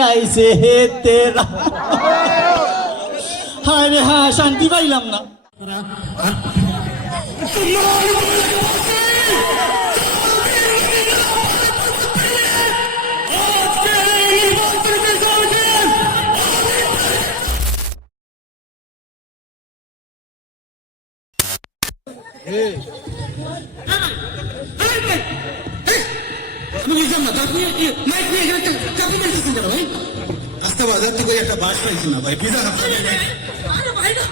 লাইছে তেরা। হায় রে হ্যাঁ, শান্তি পাইলাম না। আমি বুঝলাম না, আপনি মাইক নিয়ে এখানে চাকরি মেরেছেন কেন ভাই? আজকে বাজার থেকে একটা বাস পাইছি না ভাই, বিধান আপনাকে আরে ভাই না,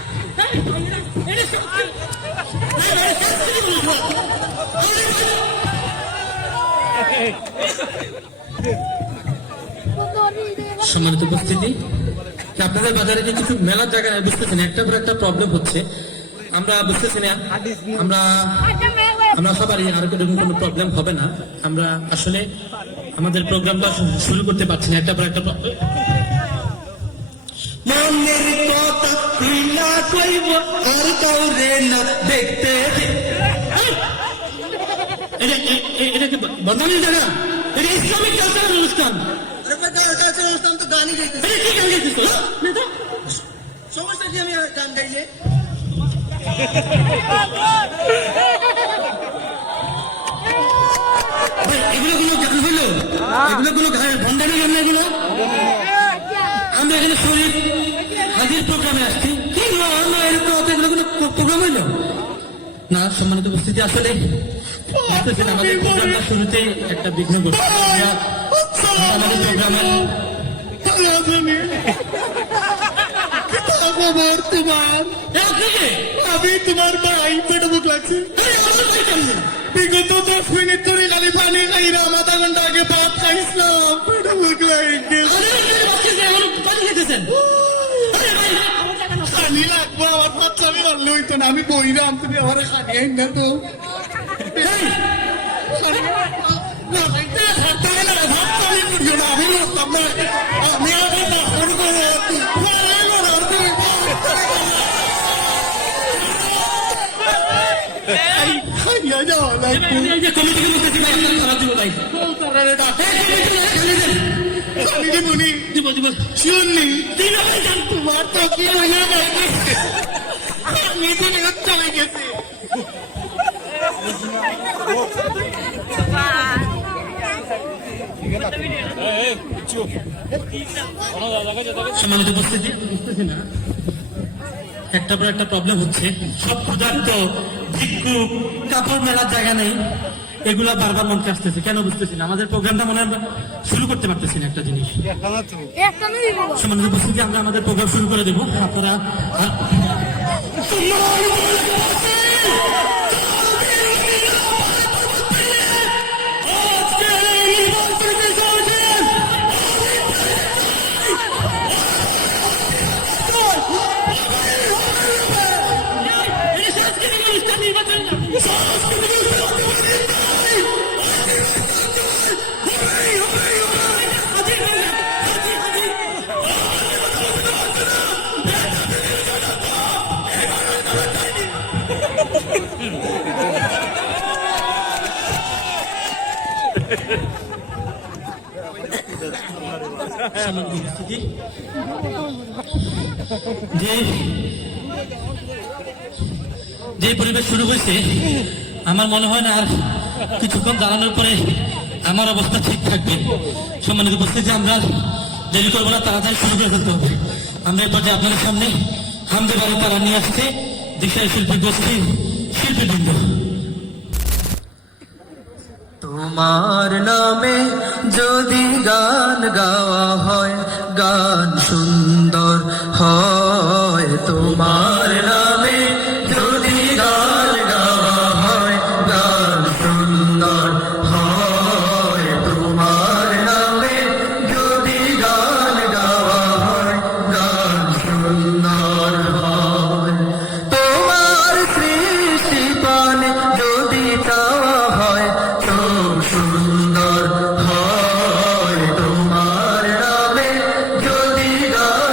সম্মানিত উপস্থিতি, আপনাদের বাজারে যে কিছু মেলার জায়গায় বুঝতেছেন একটা পর একটা প্রবলেম হচ্ছে, আমরা বুঝতেছি না, আমরা সবারই আর কোনো প্রবলেম হবে না। আমরা আসলে আমাদের প্রোগ্রামটা শুরু করতে পারছি না, একটা পর একটা প্রবলেম। মনের কথা তুই না কইব আর কাউরে না দেখতে এটা কি বদনামের জায়গা? এটা ইসলামিক কালচারাল অনুষ্ঠান। অনুষ্ঠান তো গানই গাইতে এটা কি গান গাইছিস তোরা? সমস্যা কি আমি গান গাইলে এগুলো কোনো গান হইলো? এগুলো কোনো ভণ্ডামি গান না এগুলো? আমরা এখানে শরীর হাজির প্রোগ্রামে আসছি, কি না এরকম এগুলো কোনো প্রোগ্রাম হইলো না? সম্মানিত উপস্থিতি, আসলে বুঝতেছেন আমাদের প্রোগ্রামটা শুরুতে একটা বিঘ্ন ঘটছে। আমাদের প্রোগ্রামের আমি তোমার ভাই, পেটে বুক লাগছে। বিগত 10 মিনিট ধরে খালি পানি খাই না, আধা ঘন্টা আগে ভাত খাইছিলাম, পেটে বুক লাগে। খালি লাগবো, আমার বাচ্চা আমি মারলে হইতো না, আমি বইরাম, তুমি আমার খালি আইন না তো। আমি বলতাম না, আমি খাইয়া যাওয়া লাগবে। শুনলি তোমার তো কি হইয়া যাবে, আমি তো নিহত হয়ে গেছি। সম্মানিত উপস্থিতি, বুঝতেছি না একটা পর একটা প্রবলেম হচ্ছে। সব ক্ষুধার্ত ভিক্ষুক, কাপড় মেলার জায়গা নেই, এগুলা বারবার মনকে আসতেছে, কেন বুঝতেছি না। আমাদের প্রোগ্রামটা মনে হয় আমরা শুরু করতে পারতেছি না। একটা জিনিস সম্মানিত উপস্থিতি, আমরা আমাদের প্রোগ্রাম শুরু করে দেবো। আপনারা যে পরিবেশ শুরু হয়েছে, আমার মনে হয় না আর কিছুক্ষণ দাঁড়ানোর পরে আমার অবস্থা ঠিক থাকবে। সম্মানিত উপস্থিতি, আমরা দেরি করবো না, তাড়াতাড়ি শুরু করে ফেলতে হবে। আমরা এরপর যে আপনাদের সামনে হামদে বাড়ি তারা নিয়ে আসছে দিশায় শিল্পী গোষ্ঠীর শিল্পীবৃন্দ। তোমার নামে যদি গান গাওয়া হয়, গান সুন্দর হয়। তোমার নামে যদি গান গাওয়া হয়, গান সুন্দর হয়। তোমার নামে যদি গান গাওয়া হয়, গান সুন্দর হয়। তোমার সৃষ্টি পানে যদি চাওয়া হয়, সুন্দর হয়। তোমার নামে যদি গান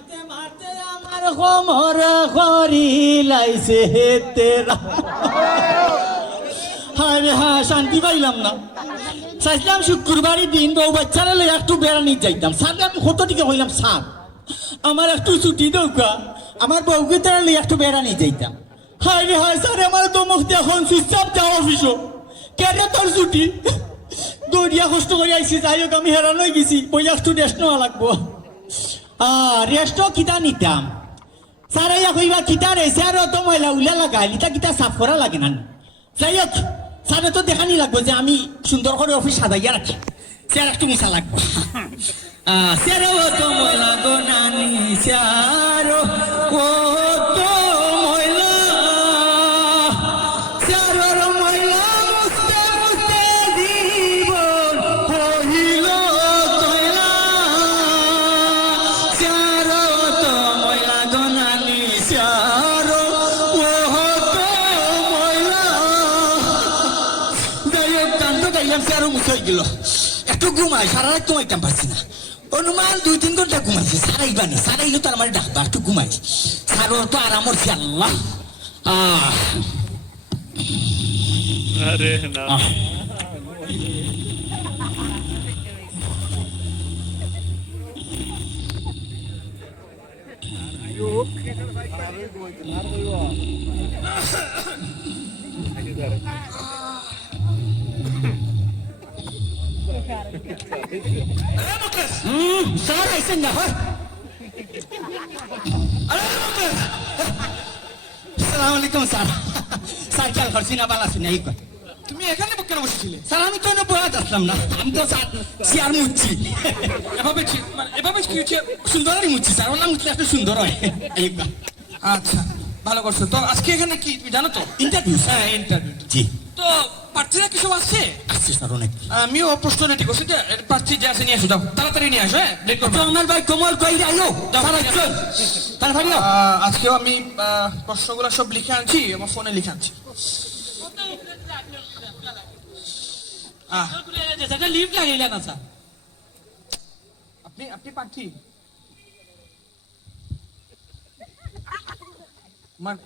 মারতে মারতে আমার কোমর করি লাইছে তেরা হায় রে হ্যাঁ শান্তি পাইলাম না চাইছিলাম শুক্রবারই দিন বউ বাচ্চারা লই একটু বেড়ানি যাইতাম স্যার আমি কত টিকে হইলাম স্যার আমার একটু ছুটি দৌকা আমার বউকে তারা লই একটু বেড়ানি যাইতাম হায় রে হায় স্যার আমার তো মুক্তি এখন চুপচাপ যাও অফিসও কেন তোর ছুটি দৌড়িয়া কষ্ট করে আইসি যাই হোক আমি হেরান হয়ে গেছি বই একটু রেস্ট নেওয়া লাগবো রেস্টও কিতা নিতাম স্যার ইয়া কইবা কিতা রে স্যার তো ময়লা উলা লাগাই ইটা কিতা সাফ করা লাগে না যাই হোক স্যার তো দেখানি লাগবো যে আমি সুন্দর করে অফিস সাজাইয়া রাখি স্যার একটু মিশা লাগবো স্যার তো ময়লা গো নানি স্যার কত ময়লা স্যার ময়লা মুছতে মুছতে জীবন হইল তৈলা স্যার তো ময়লা গো নানি স্যার কত ময়লা যাই হোক কান্দ গাইলাম স্যারও মুছে হয়ে গেল একটু ঘুমাই সারা রাত ঘুমাইতাম পারছি না অনুমান 2-3 ঘন্টা ঘুমাইছে সারাই বানি সারাইলো তো আমার ডাকবা একটু ঘুমাই সারোর তো আরাম হচ্ছে আল্লাহ আরে না স্যার আইসেন না হয় সালাম আলাইকুম স্যার স্যার খেয়াল করছি না বালা শুনে এই কথা তুমি এখানে কেন বসেছিলে স্যার আমি তো না বয়া যাচ্ছিলাম না আমি তো স্যার চেয়ার মুচ্ছি এভাবে কি হচ্ছে? সুন্দরই মুচ্ছি স্যার ওলা মুছলে একটু সুন্দর হয় এই আচ্ছা ভালো করছো তো আজকে এখানে কি তুমি জানো তো ইন্টারভিউ হ্যাঁ ইন্টারভিউ জি তো প্রার্থীরা কিছু আসছে আসছে স্যার অনেক আমিও প্রশ্ন রেডি করছি যে প্রার্থী যে আছে নিয়ে আসো দাও তাড়াতাড়ি নিয়ে আসো হ্যাঁ লেট করবে না। আমার ভাই কমল কই আইও দাও, স্যার নিয়ে আসো। চল তাড়াতাড়ি আজকেও আমি প্রশ্নগুলো সব লিখে আনছি আমার ফোনে লিখে আনছি লিফট লাগাইলা না স্যার আপনি আপনি প্রার্থী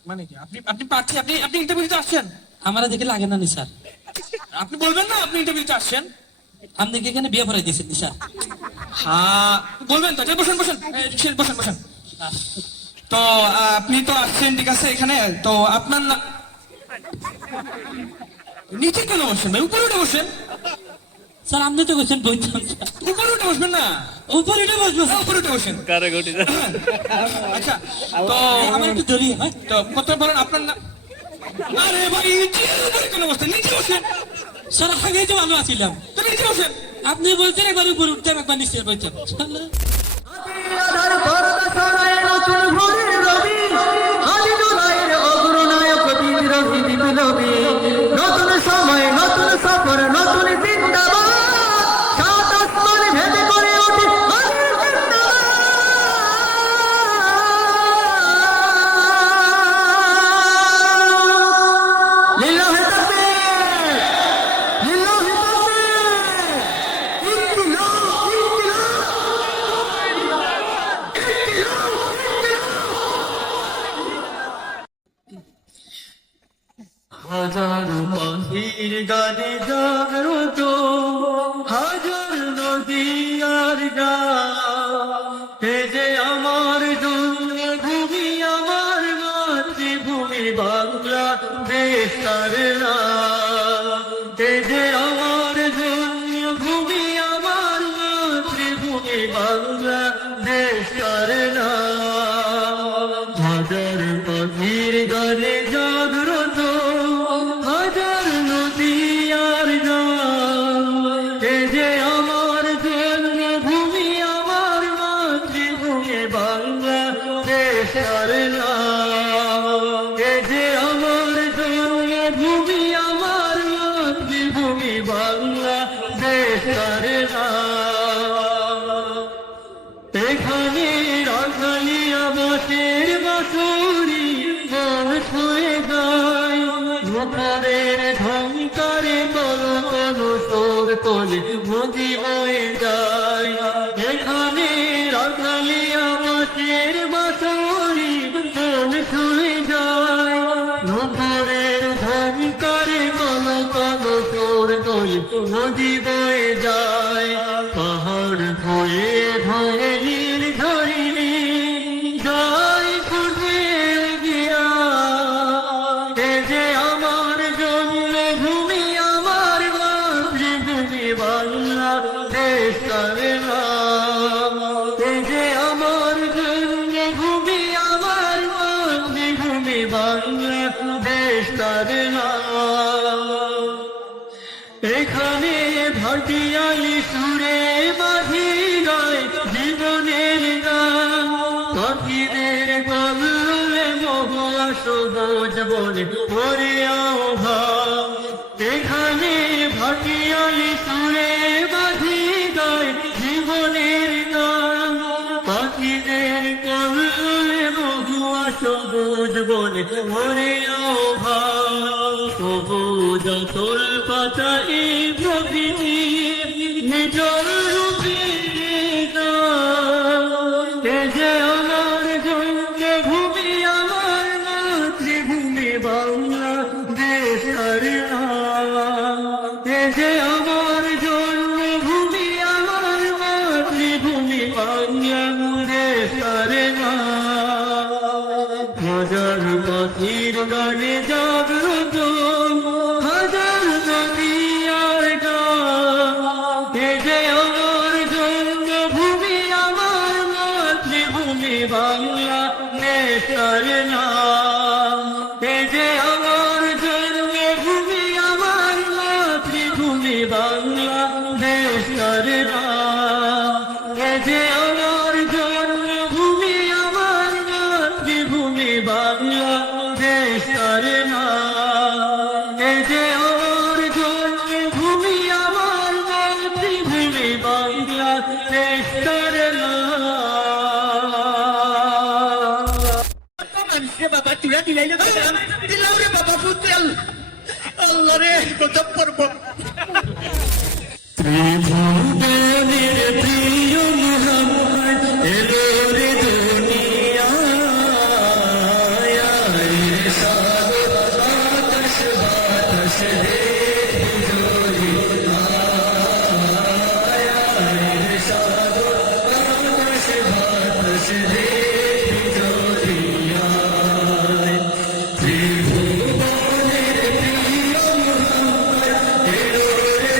মানে কি আপনি আপনি প্রার্থী আপনি আপনি ইন্টারভিউতে আসছেন আমার দেখে লাগে না নি স্যার আপনি বলবেন না আপনি ইন্টারভিউতে আসছেন আপনি কি এখানে বিয়ে পড়াই দিয়েছেন স্যার হ্যাঁ বলবেন তো যে বসেন বসেন বসেন বসেন তো আপনি তো আসছেন ঠিক আছে এখানে তো আপনার না নিচে কেন বসেন ভাই উপরে উঠে বসেন স্যার আপনি তো বলছেন বইতাম উপরে উঠে বসবেন না উপরে উঠে বসবো হ্যাঁ, উপরে উঠে বসেন কারে গটি আচ্ছা তো আমার একটু জড়ি হয় তো কত বলেন আপনার না আরে ভাই চেয়ার উপরে কেন বসেন নিচে বসেন স্যার আগে যে ভালো আছিলাম তো নিচে বসেন আপনি বলছেন একবার উপরে উঠতাম একবার নিচে বলতাম আধার পর্দা সরায় নতুন ভোরের রবি আজ জুলাইয়ের অগ্রনায়ক বিদ্রোহী বিপ্লবী নতুন সময় নতুন সফর নতুন জিন্দাবাদ সাত আসমান ভেদে করে ওঠে আজকে জিন্দাবাদ লিল্লাহি তাকবীর লিল্লাহি তাকবীর ইনকিলাব ইনকিলাব হাজার পাখির গানে জাগরত হাজার নদী আর হে যে আমার জন্মভূমি আমার মাতৃভূমি বাংলা দেশ তার নাম হে যে আমার জন্মভূমি আমার মাতৃভূমি বাংলা দেশ তার নাম হাজার পাখির গানে জাগরত হাজার নদী আর হে যে আমার জন্মভূমি আমার মাতৃভূমি বাংলা দেশ আর হে যে আমার জন্মভূমি আমার মাতৃভূমি বাংলা দেশ আর এখানে রাজধানী আবাসের বাসুরি বস হয়ে যায় ভোটারের ঝঙ্কারে বলো কোনো তোর তোলে নদী হয়ে যায় এখানে রাজধানী আবাসের ভাটিয়ালি সুরে বাঁধি গায় জীবনের গান পাখিদের কল্লোলে মহুয়া সবুজ বলে ওরে আহ্বান এখানে ভাটিয়ালি সুরে বাঁধি গায় জীবনের গান পাখিদের কল্লোলে মহুয়া সবুজ বলে ওরে আহ্বান সবুজ তোল পাতা এই প্রকৃতি নিজর রূপে এ যে আমার জন্মভূমি আমার মাতৃভূমি বাংলা দেশ আর এ যে আমার জন্মভূমি আমার মাতৃভূমি বাংলা দেশ আর হাজার পাখির গানে জাগ্রত হাজার নদী আর গান এ যে আমার জন্মভূমি আমার মাতৃভূমি বাংলা নেশার নাম এ যে আমার জন্মভূমি আমার মাতৃভূমি বাংলা নেশার নাম এ যে আমার জন্মভূমি আমার মাতৃভূমি বাংলা দেশের নাম এ যে আমার জন্মভূমি আমার মাতৃভূমি বাংলা দেশের নাম মানুষে বাবা তুলা দিলাই না দিলাম রে বাবা পুত্রাল আল্লাহ রে গজব করব ত্রিভুবনের প্রিয় মোহাম্মদ এলো রে দুনিয়ায় সাগর বাতাস বাতাস রে জোরে সাগর বাতাস বাতাস রে জোরে ত্রিভুবনের প্রিয় মোহাম্মদ এলো রে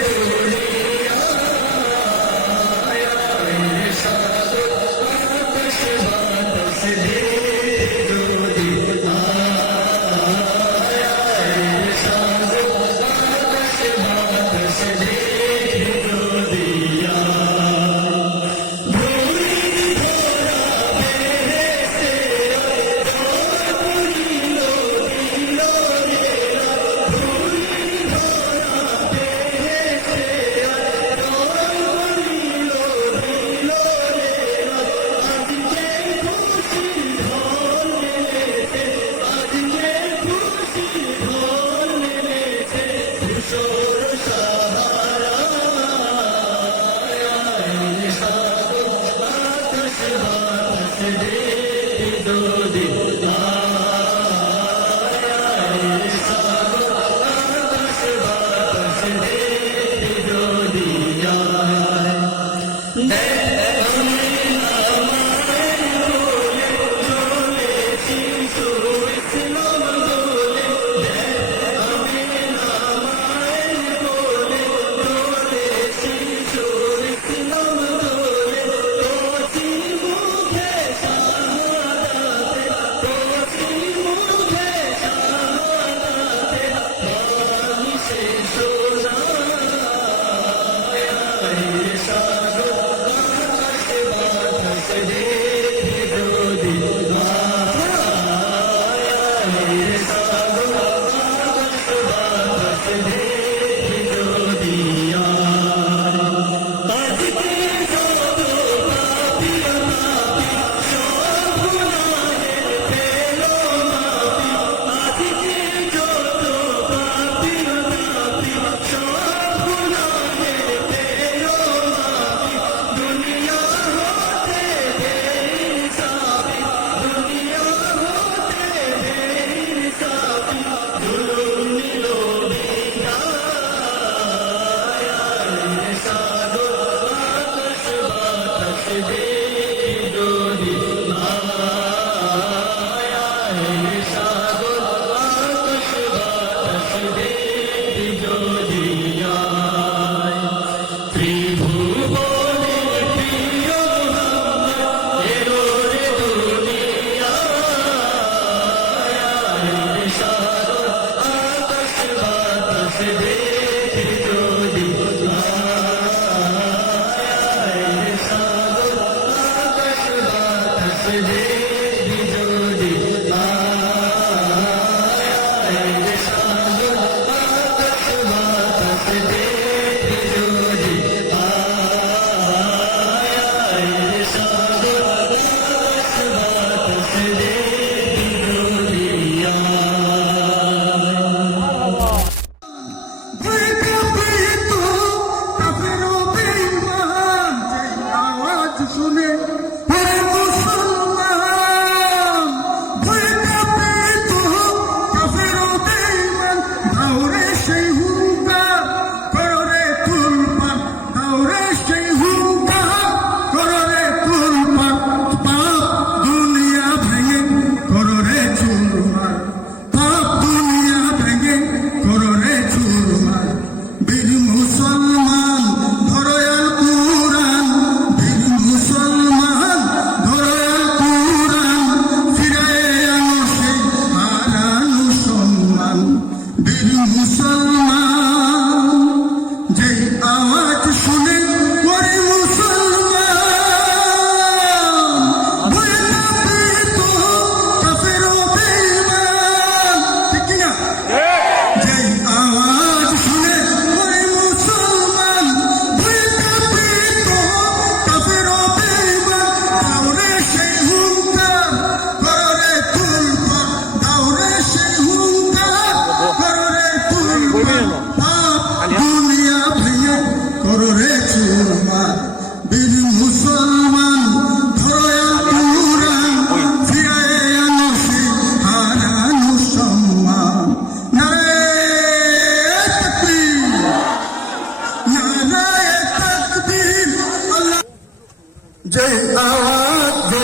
যে আওয়াজ যে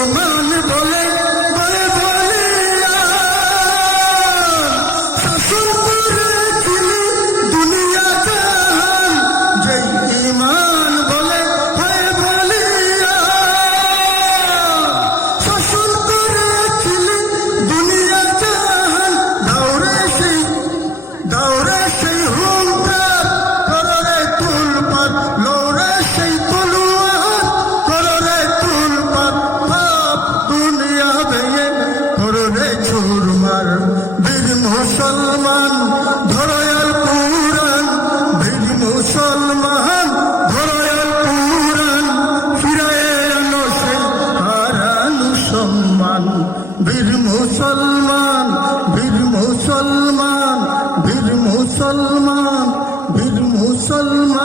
ইমান বলে বলে বলিয়া শাসন করেছিলি দুনিয়া জাহান, যে ইমান বলে হয় বলিয়া শাসন করেছিলি দুনিয়া জাহান, দাউরে সেই হুঙ্কার কররে তুলপাত, লৌরে সেই তলোয়ার কররে তুলপাত, পাপ দুনিয়া ভেঙে কররে চুরমার। বীর মুসলমান ধরয়াল পুরাণ, বীর মুসলমান ধরয়াল পুরাণ, ফিরায়ে আনো সেই হারানো সম্মান। বীর মুসলমান, বীর মুসলমান, বীর মুসলমান, বীর মুসলমান।